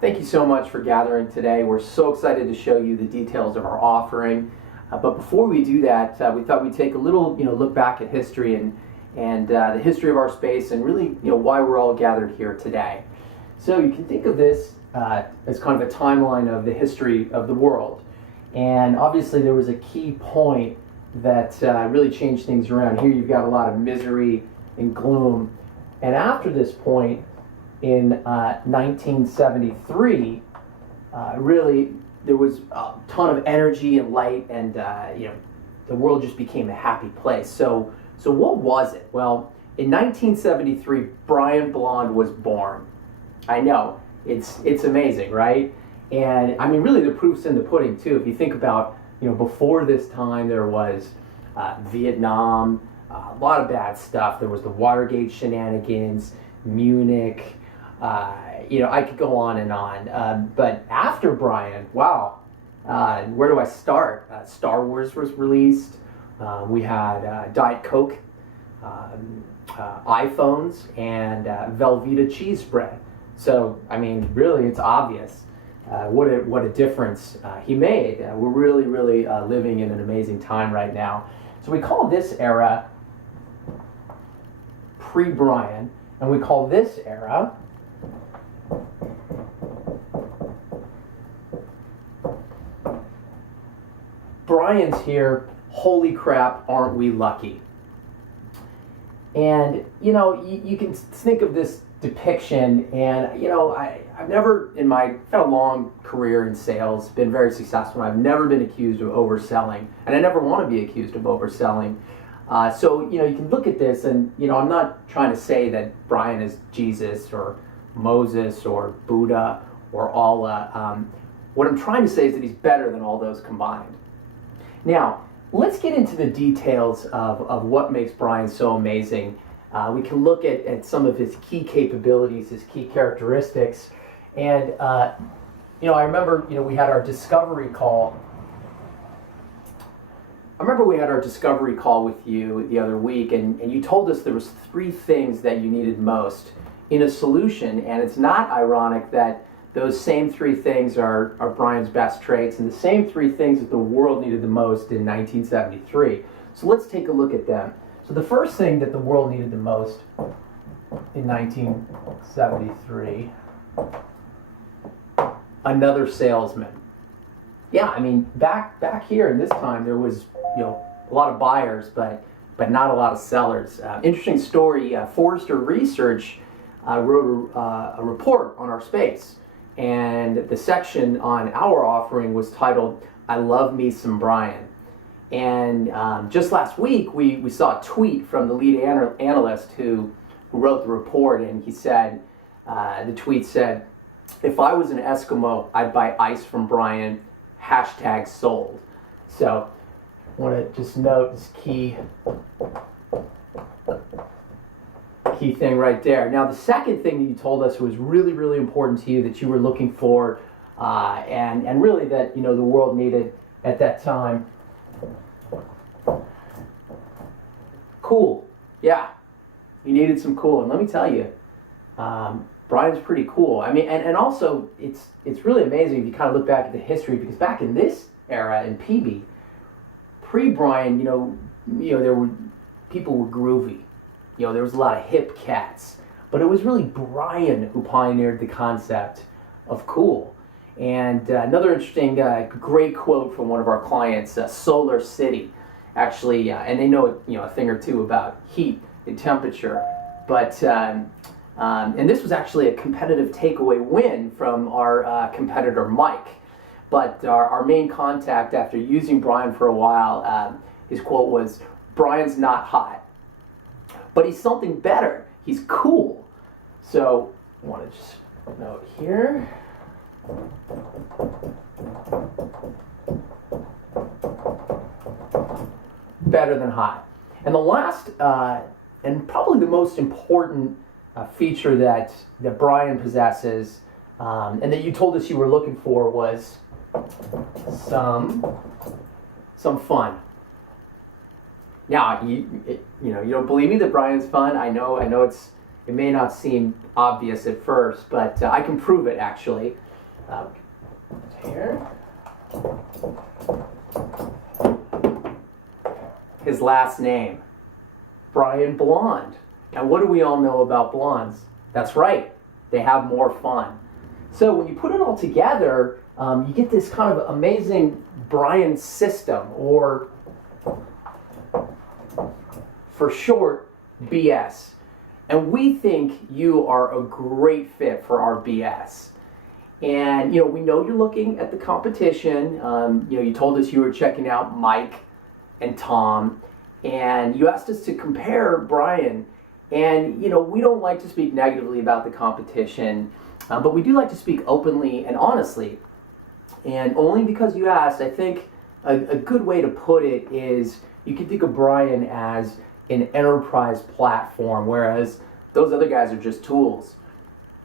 Thank you so much for gathering today. We're so excited to show you the details of our offering. But before we do that, we thought we'd take a little, look back at history and the history of our space, and really, why we're all gathered here today. So you can think of this as kind of a timeline of the history of the world. And obviously, there was a key point that really changed things around. Here, you've got a lot of misery and gloom. And after this point, in 1973, really there was a ton of energy and light, and the world just became a happy place. So what was it? Well, in 1973, Brian Blond was born. I know, it's amazing, right? And I mean, really, the proof's in the pudding too. If you think about, before this time, there was Vietnam, a lot of bad stuff. There was the Watergate shenanigans, Munich. I could go on and on. But after Brian, wow, where do I start? Star Wars was released. We had Diet Coke, iPhones, and Velveeta cheese spread. So, I mean, really, it's obvious what a difference he made. We're really, really living in an amazing time right now. So we call this era pre-Brian, and we call this era Brian's here. Holy crap, aren't we lucky? And you can think of this depiction, and I've never, I've had a long career in sales, been very successful. I've never been accused of overselling, and I never want to be accused of overselling. So you can look at this, and I'm not trying to say that Brian is Jesus or Moses or Buddha or Allah. What I'm trying to say is that he's better than all those combined. Now, let's get into the details of what makes Brian so amazing. We can look at some of his key capabilities, his key characteristics. And, I remember, we had our discovery call. I remember we had our discovery call with you the other week, and you told us there was 3 things that you needed most in a solution. And it's not ironic that those same 3 things are Brian's best traits, and the same 3 things that the world needed the most in 1973. So let's take a look at them. So the first thing that the world needed the most in 1973, another salesman. Yeah, I mean, back here in this time, there was a lot of buyers, but not a lot of sellers. Interesting story. Forrester Research wrote a report on our space. And the section on our offering was titled, "I Love Me Some Brian." And just last week, we saw a tweet from the lead analyst who wrote the report, and he said, the tweet said, "If I was an Eskimo, I'd buy ice from Brian, #sold." So I want to just note this key thing right there. Now, the second thing that you told us was really, really important to you, that you were looking for, and really that the world needed at that time. Cool. Yeah, you needed some cool, and let me tell you, Brian's pretty cool. I mean, and also it's really amazing if you kind of look back at the history, because back in this era in PB, pre-Brian, there were people were groovy. There was a lot of hip cats, but it was really Brian who pioneered the concept of cool. And another interesting, great quote from one of our clients, Solar City, actually, and they know a thing or two about heat and temperature. But and this was actually a competitive takeaway win from our competitor Mike. But our main contact, after using Brian for a while, his quote was, "Brian's not hot, but he's something better. He's cool." So I want to just note here. Better than hot. And the last, and probably the most important feature that Brian possesses, and that you told us you were looking for, was some fun. Now, you don't believe me that Brian's fun. I know it may not seem obvious at first, but I can prove it actually. Here. His last name, Brian Blonde. And what do we all know about blondes? That's right, they have more fun. So when you put it all together, you get this kind of amazing Brian system, or for short, BS. And we think you are a great fit for our BS. And we know you're looking at the competition. You told us you were checking out Mike and Tom, and you asked us to compare Brian. And we don't like to speak negatively about the competition, but we do like to speak openly and honestly. And only because you asked, I think a good way to put it is you can think of Brian as an enterprise platform, whereas those other guys are just tools.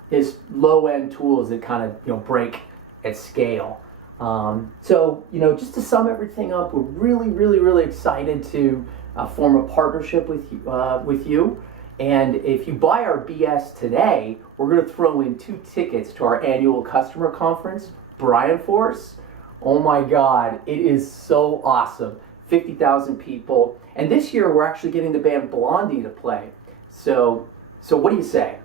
His low-end tools that kind of break at scale. So just to sum everything up, we're really, really, really excited to form a partnership with you. And if you buy our BS today, we're going to throw in 2 tickets to our annual customer conference, Brian Force. Oh my God, it is so awesome. 50,000 people. And this year we're actually getting the band Blondie to play. So what do you say?